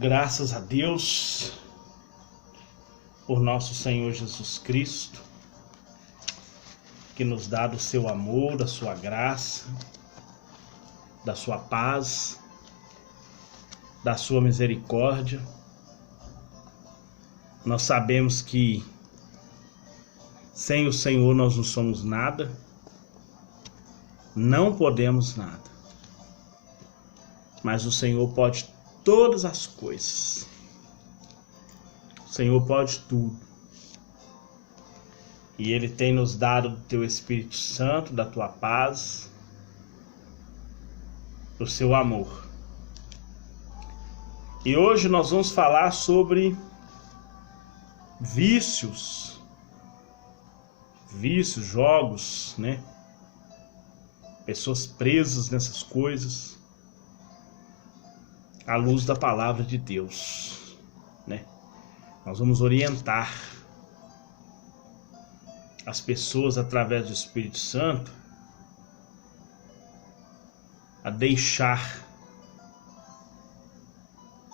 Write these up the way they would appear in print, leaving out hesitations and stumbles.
Graças a Deus por nosso Senhor Jesus Cristo, que nos dá do seu amor, da sua graça, da sua paz, da sua misericórdia. Nós sabemos que sem o Senhor nós não somos nada, não podemos nada, mas o Senhor pode todas as coisas. O Senhor pode tudo. E Ele tem nos dado do Teu Espírito Santo, da Tua paz, do Seu amor. E hoje nós vamos falar sobre vícios, jogos, né? Pessoas presas nessas coisas, à luz da palavra de Deus, né? Nós vamos orientar as pessoas através do Espírito Santo a deixar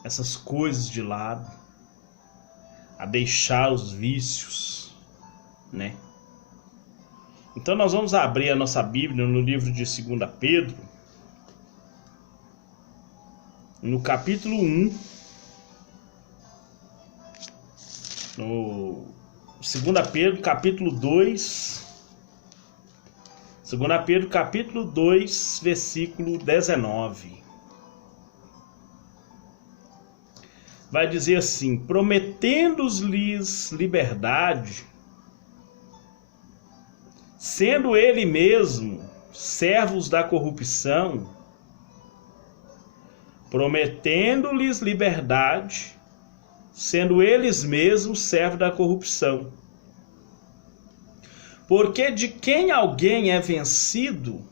essas coisas de lado, a deixar os vícios, né? Então nós vamos abrir a nossa Bíblia no livro de 2 Pedro, no capítulo 1, no 2 Pedro, capítulo 2, 2 Pedro, capítulo 2, versículo 19. Vai dizer assim: prometendo-lhes liberdade, sendo ele mesmo servos da corrupção, prometendo-lhes liberdade, sendo eles mesmos servos da corrupção. Porque de quem alguém é vencido,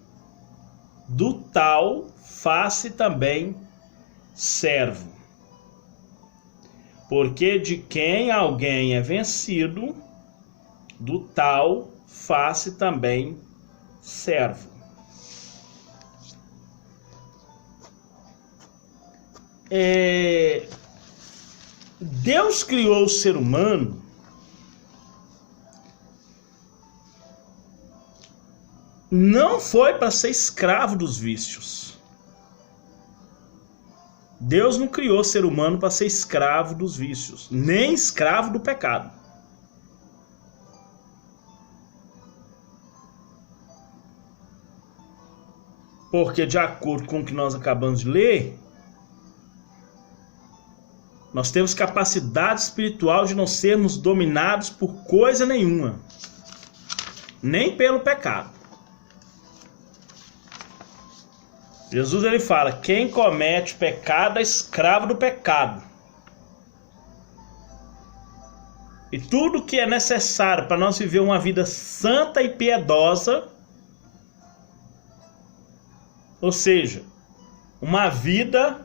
do tal faz-se também servo. Porque de quem alguém é vencido, do tal faz-se também servo. Deus criou o ser humano não foi para ser escravo dos vícios. Deus não criou o ser humano para ser escravo dos vícios, nem escravo do pecado. Porque, de acordo com o que nós acabamos de ler, nós temos capacidade espiritual de não sermos dominados por coisa nenhuma, nem pelo pecado. Jesus ele fala: quem comete pecado é escravo do pecado. E tudo que é necessário para nós viver uma vida santa e piedosa, ou seja, uma vida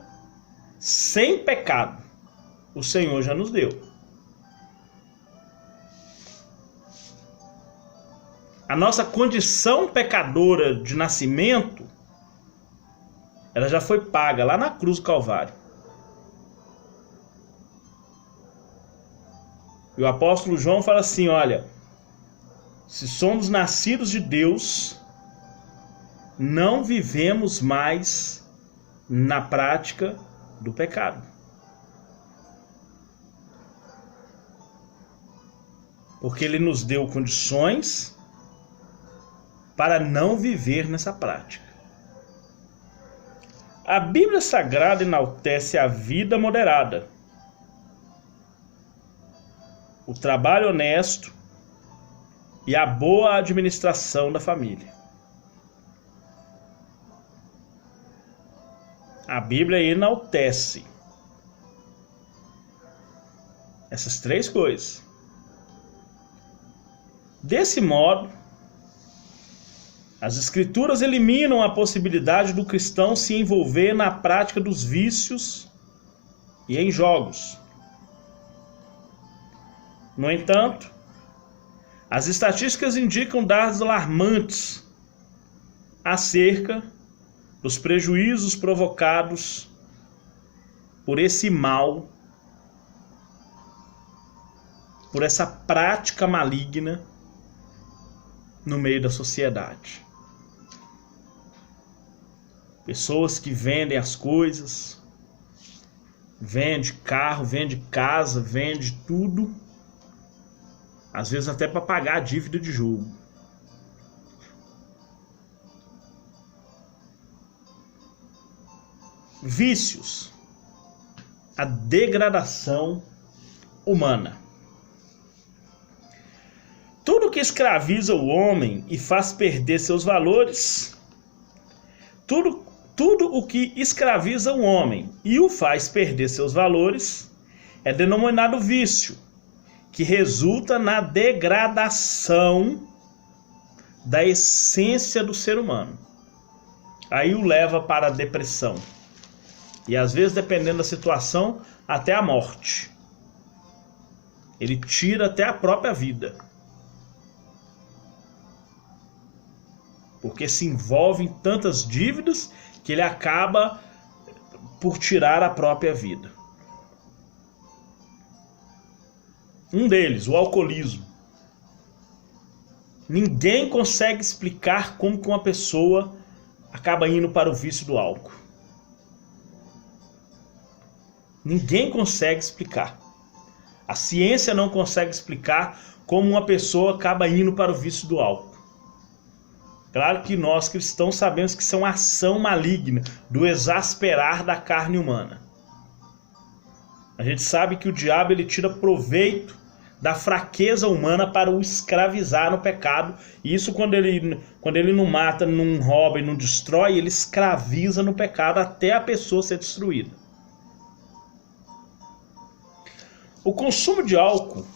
sem pecado, o Senhor já nos deu. A nossa condição pecadora de nascimento, ela já foi paga lá na cruz do Calvário. E o apóstolo João fala assim: olha, se somos nascidos de Deus, não vivemos mais na prática do pecado. Porque Ele nos deu condições para não viver nessa prática. A Bíblia Sagrada enaltece a vida moderada, o trabalho honesto e a boa administração da família. A Bíblia enaltece essas três coisas. Desse modo, as Escrituras eliminam a possibilidade do cristão se envolver na prática dos vícios e em jogos. No entanto, as estatísticas indicam dados alarmantes acerca dos prejuízos provocados por esse mal, por essa prática maligna no meio da sociedade. Pessoas que vendem as coisas, vende carro, vende casa, vende tudo, às vezes até para pagar a dívida de jogo. Vícios, a degradação humana. Tudo que escraviza o homem e faz perder seus valores, tudo o que escraviza o homem e o faz perder seus valores é denominado vício, que resulta na degradação da essência do ser humano. Aí o leva para a depressão. E às vezes, dependendo da situação, até a morte. Ele tira até a própria vida. Porque se envolve em tantas dívidas que ele acaba por tirar a própria vida. Um deles, o alcoolismo. Ninguém consegue explicar como que uma pessoa acaba indo para o vício do álcool. Ninguém consegue explicar. A ciência não consegue explicar como uma pessoa acaba indo para o vício do álcool. Claro que nós cristãos sabemos que isso é uma ação maligna do exasperar da carne humana. A gente sabe que o diabo ele tira proveito da fraqueza humana para o escravizar no pecado. E isso quando ele não mata, não rouba e não destrói, ele escraviza no pecado até a pessoa ser destruída. O consumo de álcool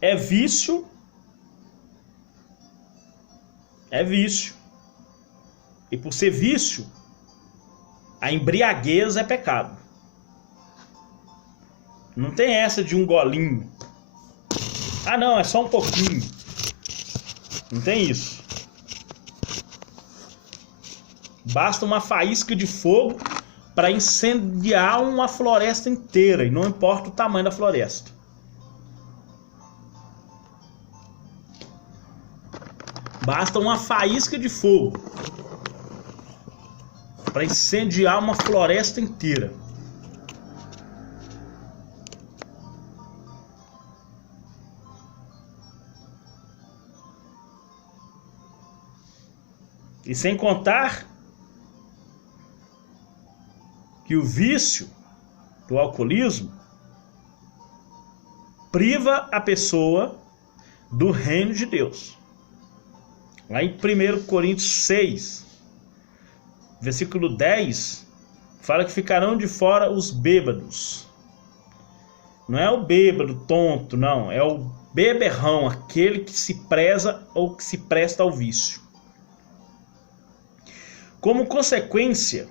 é vício. É vício. E por ser vício, a embriaguez é pecado. Não tem essa de um golinho. Ah, não, é só um pouquinho. Não tem isso. Basta uma faísca de fogo para incendiar uma floresta inteira, e não importa o tamanho da floresta. Basta uma faísca de fogo para incendiar uma floresta inteira. E sem contar que o vício do alcoolismo priva a pessoa do reino de Deus. Lá em 1 Coríntios 6, versículo 10, fala que ficarão de fora os bêbados. Não é o bêbado tonto, não. É o beberrão, aquele que se preza ou que se presta ao vício. Como consequência,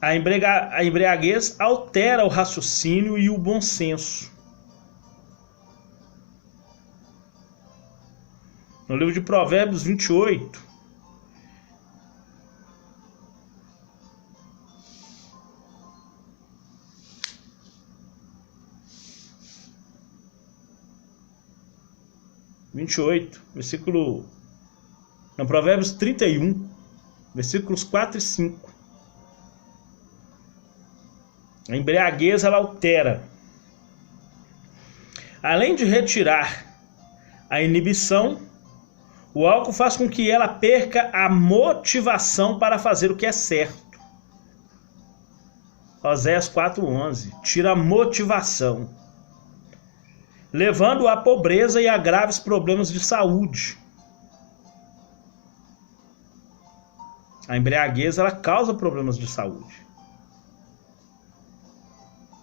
a embriaguez altera o raciocínio e o bom senso. No livro de Provérbios 28, versículo... Não, Provérbios 31, versículos 4 e 5. A embriaguez, ela altera. Além de retirar a inibição, o álcool faz com que ela perca a motivação para fazer o que é certo. Oséias 4:11. Tira a motivação, levando à pobreza e a graves problemas de saúde. A embriaguez, ela causa problemas de saúde.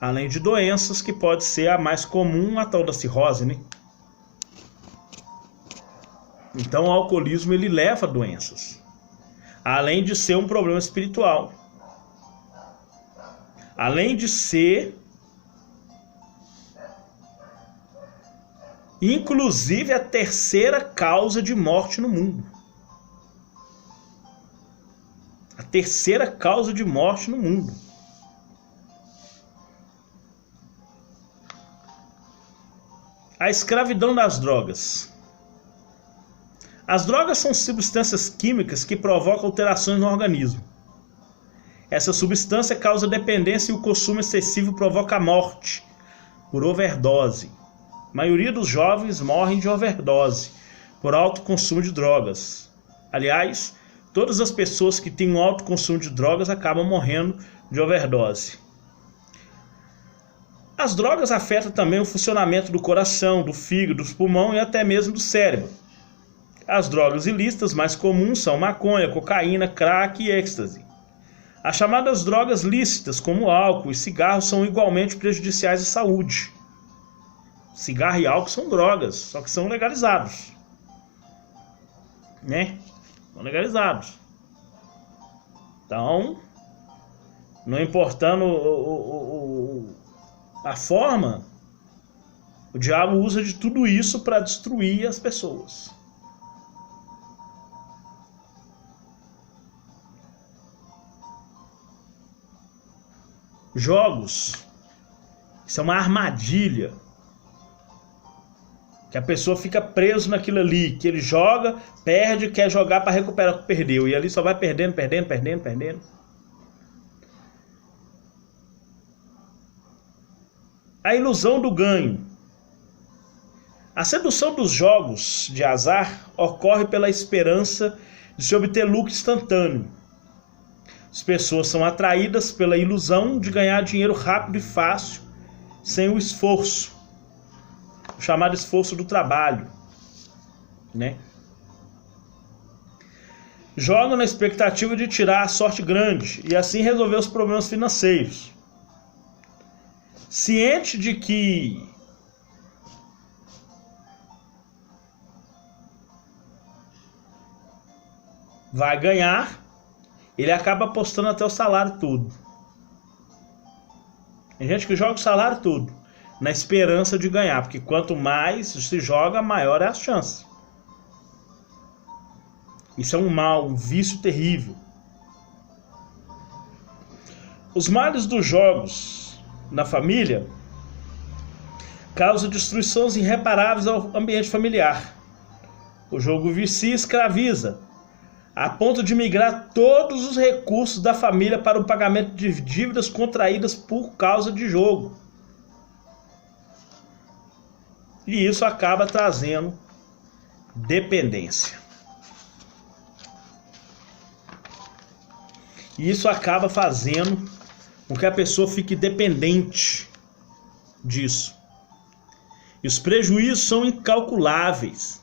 Além de doenças, que pode ser a mais comum, a tal da cirrose, né? Então o alcoolismo ele leva a doenças. Além de ser um problema espiritual. Além de ser, inclusive, a terceira causa de morte no mundo. A terceira causa de morte no mundo. A escravidão das drogas. As drogas são substâncias químicas que provocam alterações no organismo. Essa substância causa dependência e o consumo excessivo provoca a morte por overdose. A maioria dos jovens morrem de overdose por alto consumo de drogas. Aliás, todas as pessoas que têm um alto consumo de drogas acabam morrendo de overdose. As drogas afetam também o funcionamento do coração, do fígado, do pulmão e até mesmo do cérebro. As drogas ilícitas mais comuns são maconha, cocaína, crack e êxtase. As chamadas drogas lícitas, como álcool e cigarro, são igualmente prejudiciais à saúde. Cigarro e álcool são drogas, só que são legalizados. Né? São legalizados. Então, não importando a forma, o diabo usa de tudo isso para destruir as pessoas. Jogos, isso é uma armadilha, que a pessoa fica preso naquilo ali, que ele joga, perde, quer jogar para recuperar o que perdeu, e ali só vai perdendo. A ilusão do ganho. A sedução dos jogos de azar ocorre pela esperança de se obter lucro instantâneo. As pessoas são atraídas pela ilusão de ganhar dinheiro rápido e fácil, sem o esforço, o chamado esforço do trabalho, né? Jogam na expectativa de tirar a sorte grande e assim resolver os problemas financeiros. Ciente de que vai ganhar, ele acaba apostando até o salário todo. Tem gente que joga o salário todo na esperança de ganhar, porque quanto mais se joga, maior é a chance. Isso é um mal, um vício terrível. Os males dos jogos na família causam destruições irreparáveis ao ambiente familiar. O jogo vicia e escraviza, a ponto de migrar todos os recursos da família para o pagamento de dívidas contraídas por causa de jogo. E isso acaba trazendo dependência. E isso acaba fazendo com que a pessoa fique dependente disso. E os prejuízos são incalculáveis.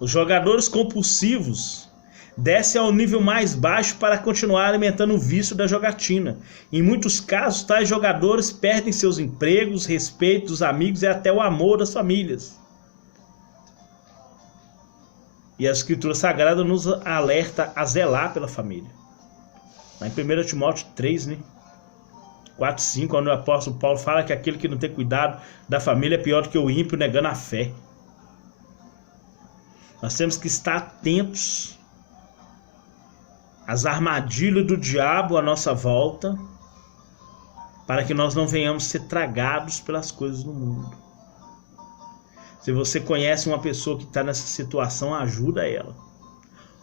Os jogadores compulsivos descem ao nível mais baixo para continuar alimentando o vício da jogatina. Em muitos casos, tais jogadores perdem seus empregos, respeito dos amigos e até o amor das famílias. E a Escritura Sagrada nos alerta a zelar pela família. Lá em 1 Timóteo 3, né? 4, 5, onde o apóstolo Paulo fala que aquele que não tem cuidado da família é pior do que o ímpio negando a fé. Nós temos que estar atentos às armadilhas do diabo à nossa volta, para que nós não venhamos ser tragados pelas coisas do mundo. Se você conhece uma pessoa que está nessa situação, ajuda ela.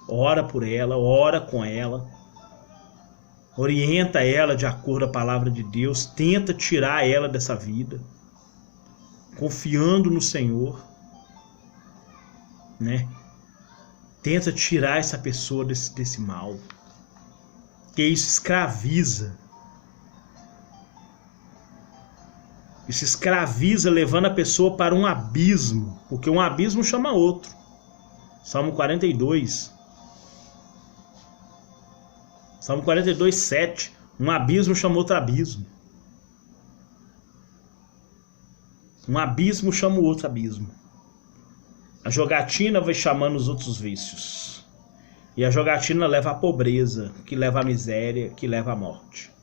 Ora por ela, ora com ela. Orienta ela de acordo com a palavra de Deus. Tenta tirar ela dessa vida, confiando no Senhor, né? Tenta tirar essa pessoa desse mal, que isso escraviza. Isso escraviza, levando a pessoa para um abismo, porque um abismo chama outro. Salmo 42. Salmo 42, 7. Um abismo chama outro abismo. Um abismo chama o outro abismo. A jogatina vai chamando os outros vícios. E a jogatina leva à pobreza, que leva à miséria, que leva à morte.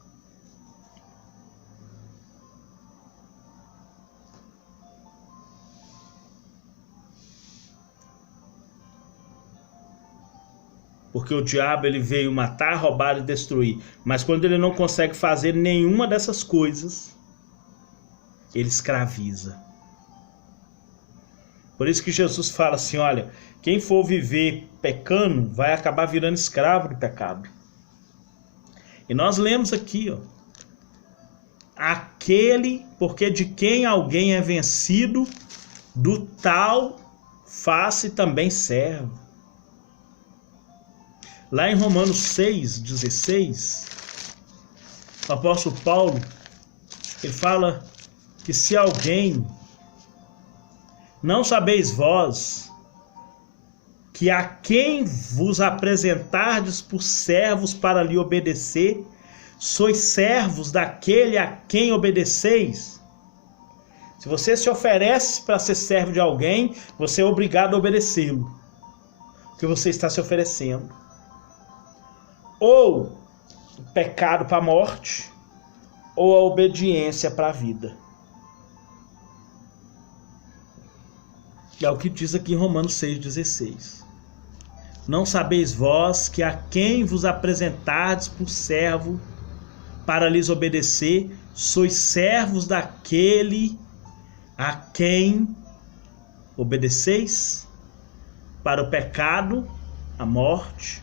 Porque o diabo ele veio matar, roubar e destruir. Mas quando ele não consegue fazer nenhuma dessas coisas, ele escraviza. Por isso que Jesus fala assim, olha, quem for viver pecando vai acabar virando escravo do pecado. E nós lemos aqui, ó, aquele, porque de quem alguém é vencido, do tal faça também servo. Lá em Romanos 6,16, o apóstolo Paulo, ele fala que se alguém, não sabeis vós, que a quem vos apresentardes por servos para lhe obedecer, sois servos daquele a quem obedeceis. Se você se oferece para ser servo de alguém, você é obrigado a obedecê-lo, porque você está se oferecendo. Ou o pecado para a morte, ou a obediência para a vida. É o que diz aqui em Romanos 6,16. Não sabeis vós que a quem vos apresentardes por servo para lhes obedecer, sois servos daquele a quem obedeceis? Para o pecado, a morte,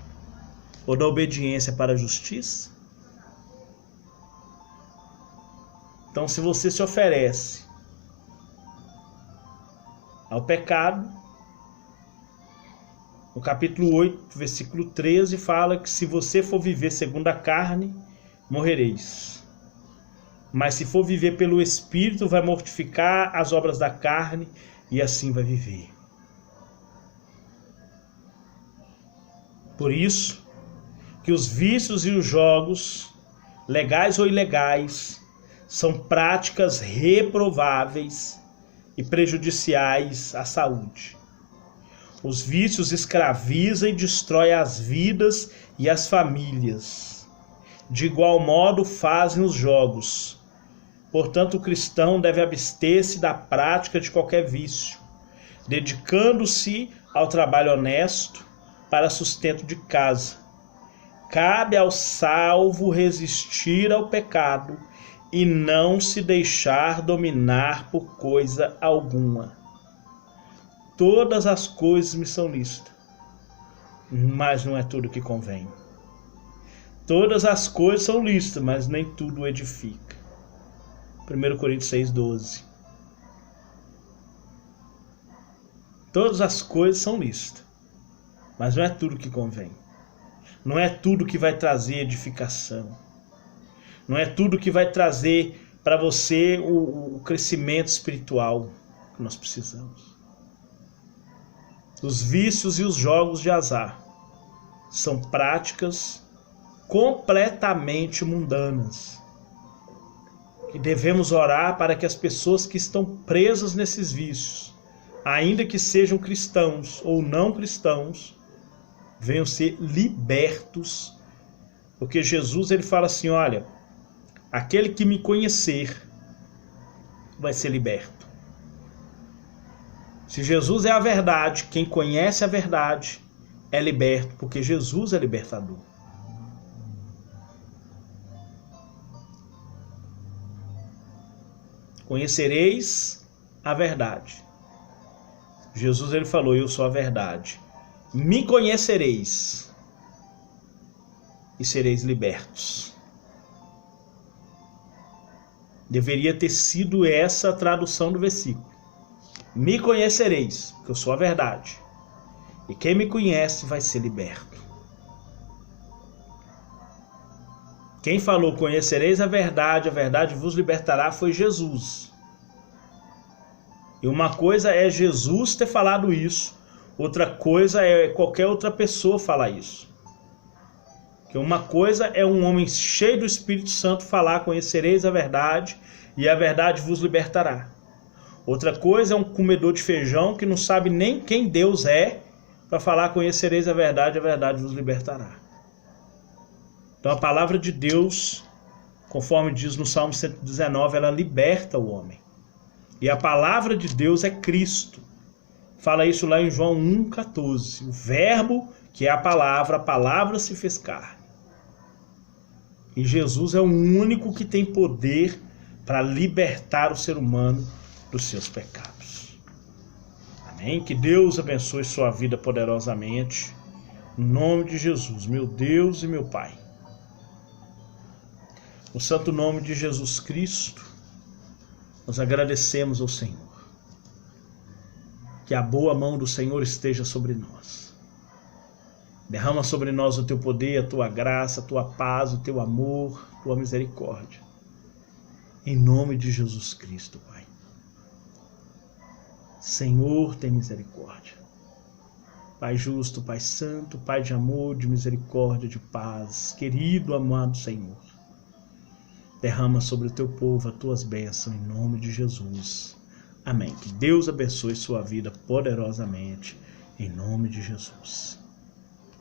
ou da obediência para a justiça? Então, se você se oferece ao pecado, no capítulo 8, versículo 13, fala que se você for viver segundo a carne, morrereis. Mas se for viver pelo Espírito, vai mortificar as obras da carne e assim vai viver. Por isso que os vícios e os jogos, legais ou ilegais, são práticas reprováveis e prejudiciais à saúde. Os vícios escravizam e destroem as vidas e as famílias. De igual modo fazem os jogos. Portanto, o cristão deve abster-se da prática de qualquer vício, dedicando-se ao trabalho honesto para sustento de casa. Cabe ao salvo resistir ao pecado e não se deixar dominar por coisa alguma. Todas as coisas me são lícitas, mas não é tudo que convém. Todas as coisas são lícitas, mas nem tudo edifica. 1 Coríntios 6,12. Todas as coisas são lícitas, mas não é tudo que convém. Não é tudo que vai trazer edificação. Não é tudo que vai trazer para você o crescimento espiritual que nós precisamos. Os vícios e os jogos de azar são práticas completamente mundanas. E devemos orar para que as pessoas que estão presas nesses vícios, ainda que sejam cristãos ou não cristãos, venham ser libertos. Porque Jesus ele fala assim, olha, aquele que me conhecer vai ser liberto. Se Jesus é a verdade, quem conhece a verdade é liberto, porque Jesus é libertador. Conhecereis a verdade. Jesus ele falou, eu sou a verdade. Me conhecereis e sereis libertos. Deveria ter sido essa a tradução do versículo. Me conhecereis, que eu sou a verdade. E quem me conhece vai ser liberto. Quem falou, conhecereis a verdade vos libertará, foi Jesus. E uma coisa é Jesus ter falado isso, outra coisa é qualquer outra pessoa falar isso. Que uma coisa é um homem cheio do Espírito Santo falar, conhecereis a verdade e a verdade vos libertará. Outra coisa é um comedor de feijão que não sabe nem quem Deus é para falar, conhecereis a verdade vos libertará. Então a palavra de Deus, conforme diz no Salmo 119, ela liberta o homem. E a palavra de Deus é Cristo. Fala isso lá em João 1,14. O verbo que é a palavra se fez carne. E Jesus é o único que tem poder para libertar o ser humano dos seus pecados. Amém? Que Deus abençoe sua vida poderosamente. Em nome de Jesus, meu Deus e meu Pai. No santo nome de Jesus Cristo, nós agradecemos ao Senhor. Que a boa mão do Senhor esteja sobre nós. Derrama sobre nós o teu poder, a tua graça, a tua paz, o teu amor, a tua misericórdia. Em nome de Jesus Cristo, Pai. Senhor, tem misericórdia. Pai justo, Pai santo, Pai de amor, de misericórdia, de paz, querido, amado Senhor. Derrama sobre o teu povo as tuas bênçãos, em nome de Jesus. Amém. Que Deus abençoe sua vida poderosamente, em nome de Jesus.